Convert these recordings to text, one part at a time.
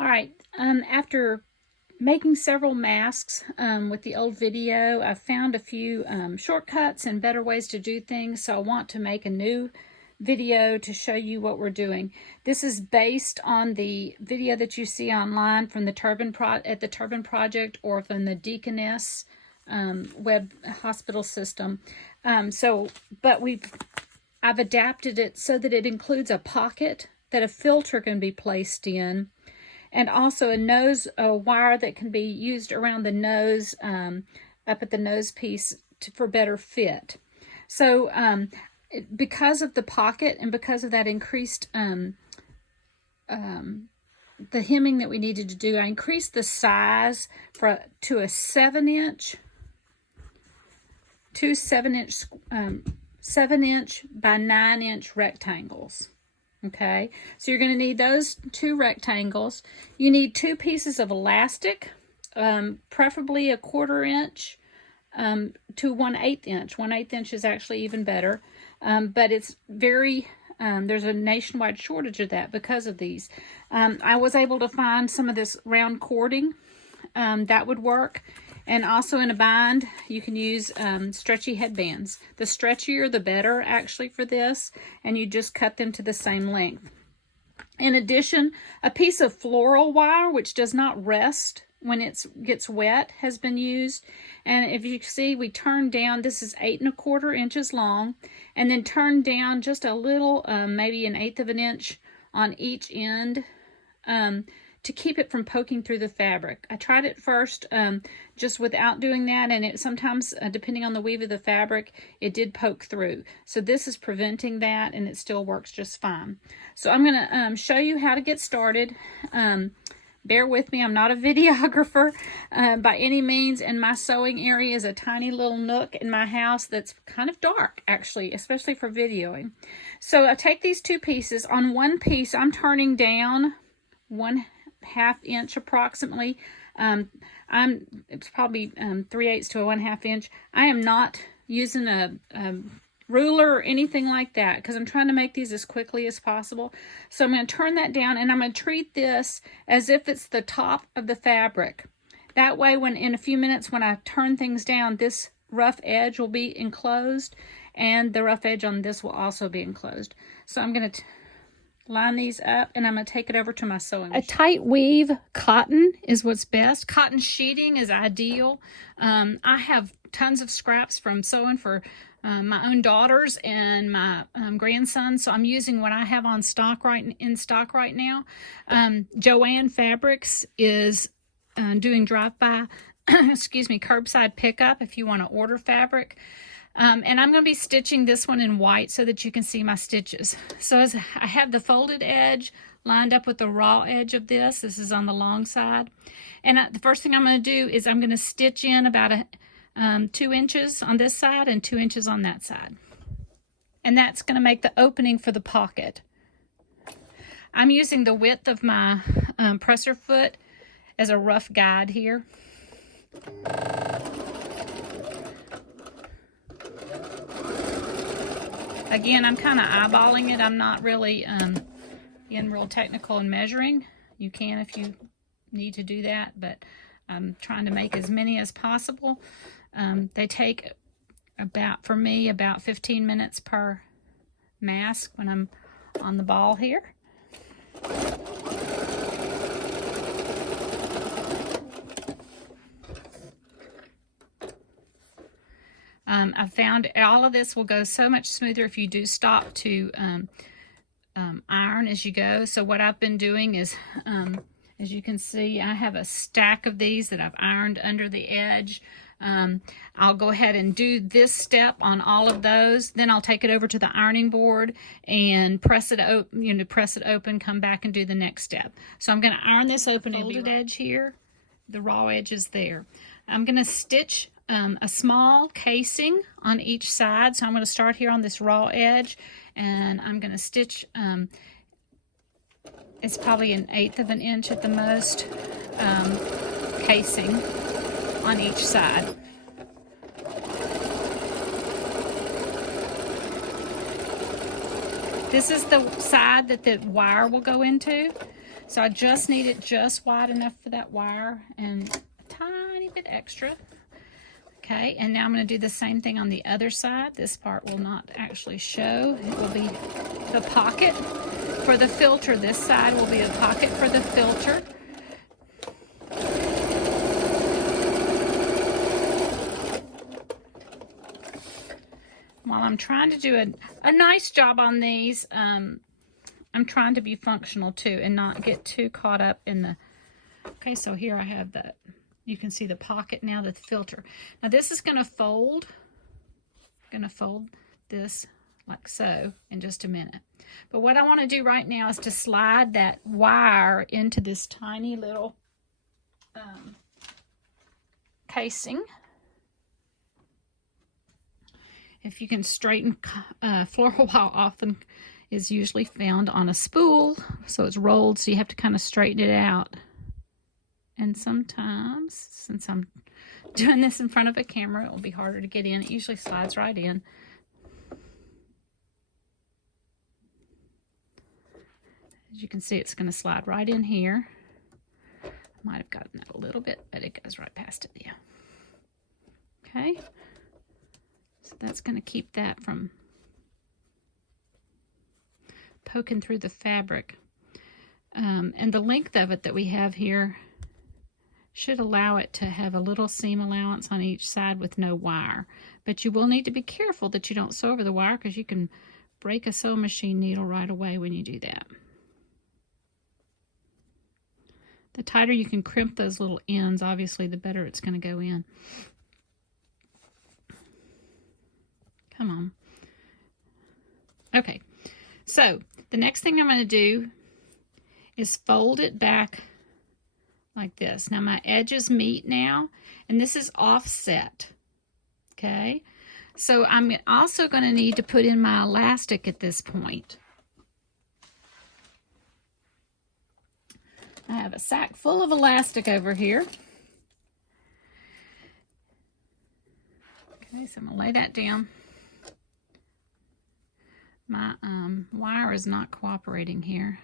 All right, after making several masks with the old video, I found a few shortcuts and better ways to do things, so I want to make a new video to show you what we're doing. This is based on the video that you see online from the Turban Project or from the Deaconess web hospital system. But I've adapted it so that it includes a pocket that a filter can be placed in, and also a wire that can be used around the nose, up at the nose piece for better fit. So because of the pocket and because of that increased the hemming that we needed to do, I increased the size to a 7-inch, two 7-inch 7-inch by 9-inch rectangles. Okay, so you're going to need those 2 rectangles. You need 2 pieces of elastic, preferably a 1/4 inch to 1/8 inch. 1/8 inch is actually even better, but it's very there's a nationwide shortage of that because of these. I was able to find some of this round cording that would work. And also in a bind, you can use stretchy headbands. The stretchier, the better, actually, for this. And you just cut them to the same length. In addition, a piece of floral wire, which does not rest when it gets wet, has been used. And if you see, we turn down, this is 8 1/4 inches long. And then turn down just a little, maybe 1/8 of an inch on each end. To keep it from poking through the fabric. I tried it first just without doing that, and it sometimes, depending on the weave of the fabric, it did poke through. So this is preventing that, and it still works just fine. So I'm going to show you how to get started. Bear with me, I'm not a videographer by any means, and my sewing area is a tiny little nook in my house that's kind of dark, actually, especially for videoing. So I take these 2 pieces. On one piece, I'm turning down 1/2 inch approximately. It's probably 3/8 to a 1/2 inch. I am not using a ruler or anything like that because I'm trying to make these as quickly as possible. So I'm going to turn that down, and I'm going to treat this as if it's the top of the fabric. That way, when in a few minutes when I turn things down, this rough edge will be enclosed, and the rough edge on this will also be enclosed. So I'm going to line these up, and I'm going to take it over to my sewing machine. A tight weave cotton is what's best. Cotton sheeting is ideal. I have tons of scraps from sewing for my own daughters and my grandson, so I'm using what I have in stock right now. Joanne Fabrics is doing drive-by, curbside pickup if you want to order fabric. And I'm going to be stitching this one in white so that you can see my stitches. So as I have the folded edge lined up with the raw edge of this is on the long side. And the first thing I'm going to do is I'm going to stitch in about 2 inches on this side and 2 inches on that side. And that's going to make the opening for the pocket. I'm using the width of my presser foot as a rough guide here. Again, I'm kind of eyeballing it. I'm not really being real technical in measuring. You can if you need to do that, but I'm trying to make as many as possible. They take for me, about 15 minutes per mask when I'm on the ball here. I found all of this will go so much smoother if you do stop to iron as you go. So what I've been doing is, as you can see, I have a stack of these that I've ironed under the edge. I'll go ahead and do this step on all of those. Then I'll take it over to the ironing board and press it open, come back and do the next step. So I'm going to iron this open, folded edge here. The raw edge is there. I'm going to stitch a small casing on each side. So I'm going to start here on this raw edge, and I'm going to stitch, it's probably 1/8 of an inch at the most, casing on each side. This is the side that the wire will go into. So I just need it just wide enough for that wire and a tiny bit extra. Okay, and now I'm going to do the same thing on the other side. This part will not actually show. It will be the pocket for the filter. This side will be a pocket for the filter. While I'm trying to do a nice job on these, I'm trying to be functional too and not get too caught up in the... Okay, so here I have that. You can see the pocket now, the filter. Now this is going to fold. I'm going to fold this like so in just a minute. But what I want to do right now is to slide that wire into this tiny little casing. If you can straighten floral wire, often is usually found on a spool, so it's rolled, so you have to kind of straighten it out. And sometimes, since I'm doing this in front of a camera, it will be harder to get in. It usually slides right in. As you can see, it's going to slide right in here. I might have gotten that a little bit, but it goes right past it. Yeah. Okay. So that's going to keep that from poking through the fabric. And the length of it that we have here should allow it to have a little seam allowance on each side with no wire. But you will need to be careful that you don't sew over the wire, because you can break a sewing machine needle right away when you do that. The tighter you can crimp those little ends, obviously, the better it's going to go in. Come on. Okay, so the next thing I'm going to do is fold it back like this. Now my edges meet now, and this is offset. Okay, so I'm also going to need to put in my elastic at this point. I have a sack full of elastic over here. Okay, so I'm going to lay that down. My wire is not cooperating here.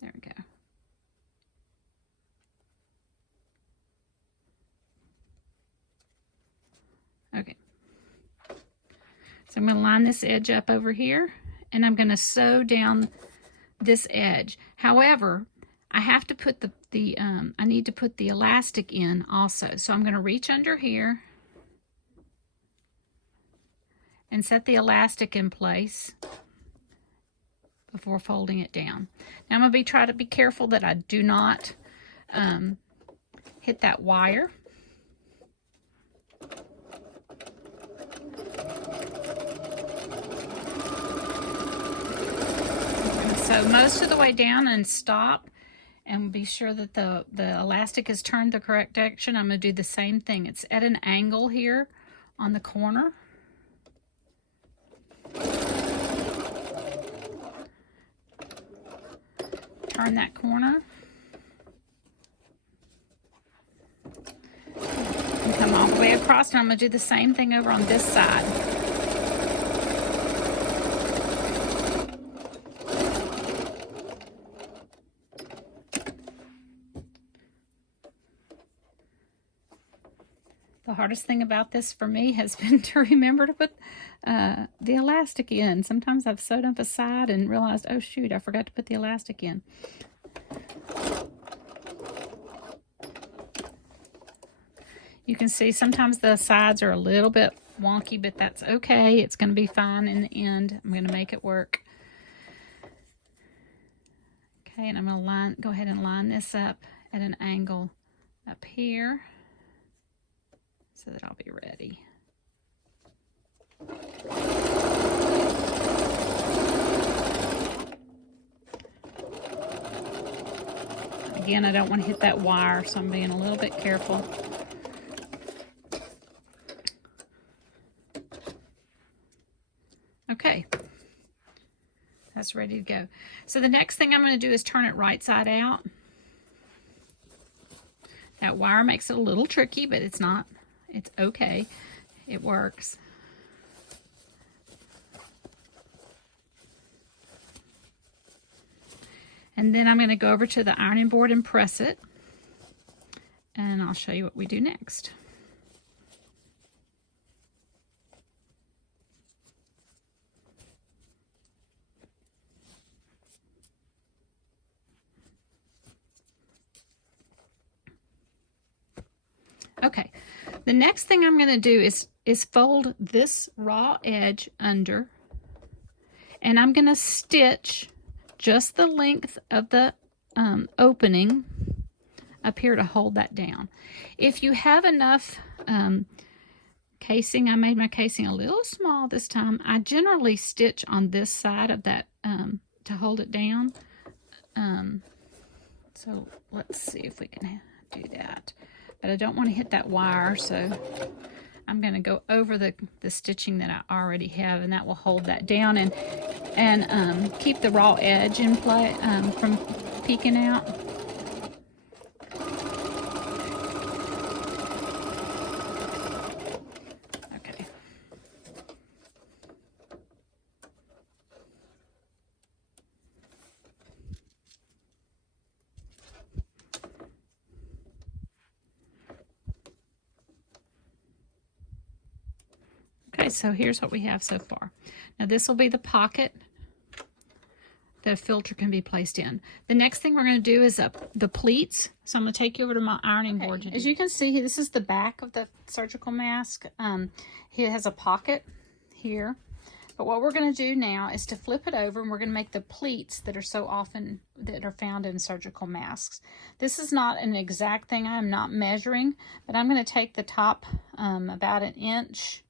There we go. Okay. So I'm going to line this edge up over here, and I'm going to sew down this edge. However, I have to put I need to put the elastic in also. So I'm going to reach under here and set the elastic in place before folding it down. Now I'm going to try to be careful that I do not hit that wire. So most of the way down and stop, and be sure that the elastic is turned the correct direction. I'm going to do the same thing. It's at an angle here on the corner. Turn that corner. And come all the way across, and I'm going to do the same thing over on this side. The hardest thing about this for me has been to remember to put the elastic in. Sometimes I've sewed up a side and realized, oh shoot, I forgot to put the elastic in. You can see sometimes the sides are a little bit wonky, but that's okay. It's going to be fine in the end. I'm going to make it work. Okay, and I'm going to go ahead and line this up at an angle up here, so that I'll be ready. Again, I don't want to hit that wire, so I'm being a little bit careful. Okay, that's ready to go. So the next thing I'm going to do is turn it right side out. That wire makes it a little tricky, but it's not. It's okay. It works. And then I'm going to go over to the ironing board and press it. And I'll show you what we do next. Okay, the next thing I'm going to do is fold this raw edge under, and I'm going to stitch just the length of the opening up here to hold that down. If you have enough casing, I made my casing a little small this time. I generally stitch on this side of that to hold it down. So let's see if we can do that. But I don't want to hit that wire, so I'm going to go over the stitching that I already have, and that will hold that down and keep the raw edge in play from peeking out. Okay. Okay, so here's what we have so far. Now this will be the pocket that a filter can be placed in. The next thing we're going to do is the pleats. So I'm going to take you over to my ironing board. As you can see, this is the back of the surgical mask. It has a pocket here. But what we're going to do now is to flip it over, and we're going to make the pleats that are so often that are found in surgical masks. This is not an exact thing. I'm not measuring, but I'm going to take the top about an inch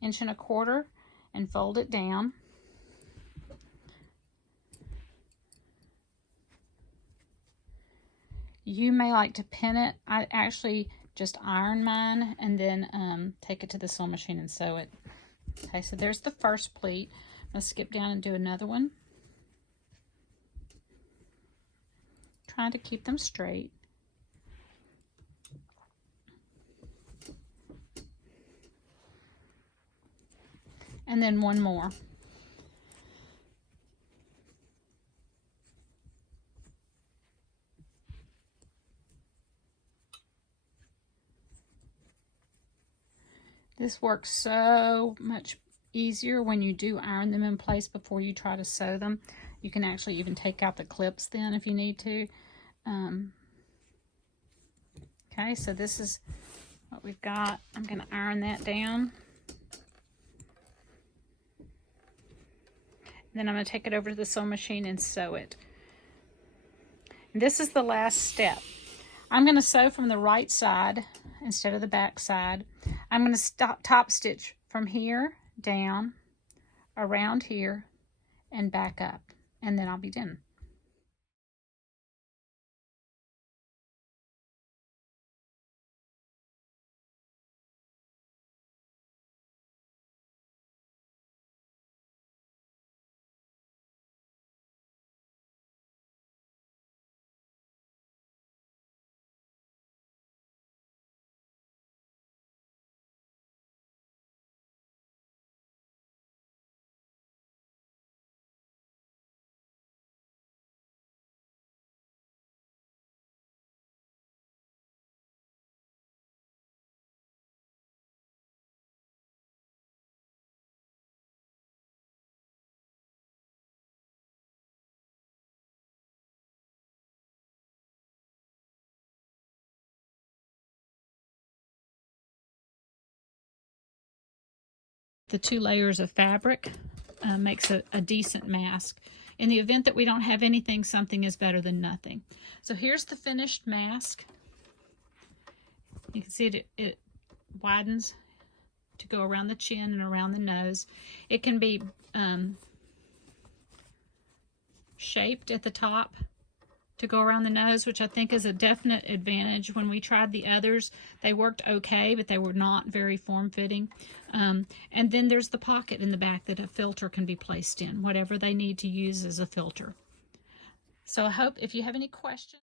and a quarter and fold it down. You may like to pin it. I actually just iron mine and then take it to the sewing machine and sew it. Okay, so there's the first pleat. I'm going to skip down and do another one. Trying to keep them straight. And then one more. This works so much easier when you do iron them in place before you try to sew them. You can actually even take out the clips then if you need to. Okay, so this is what we've got. I'm going to iron that down. Then I'm going to take it over to the sewing machine and sew it. And this is the last step. I'm going to sew from the right side instead of the back side. I'm going to top stitch from here down, around here, and back up. And then I'll be done. The 2 layers of fabric makes a decent mask. In the event that we don't have anything, something is better than nothing. So here's the finished mask. You can see it widens to go around the chin and around the nose. It can be shaped at the top to go around the nose, which I think is a definite advantage. When we tried the others, they worked okay, but they were not very form-fitting. And then there's the pocket in the back that a filter can be placed in, whatever they need to use as a filter. So I hope if you have any questions,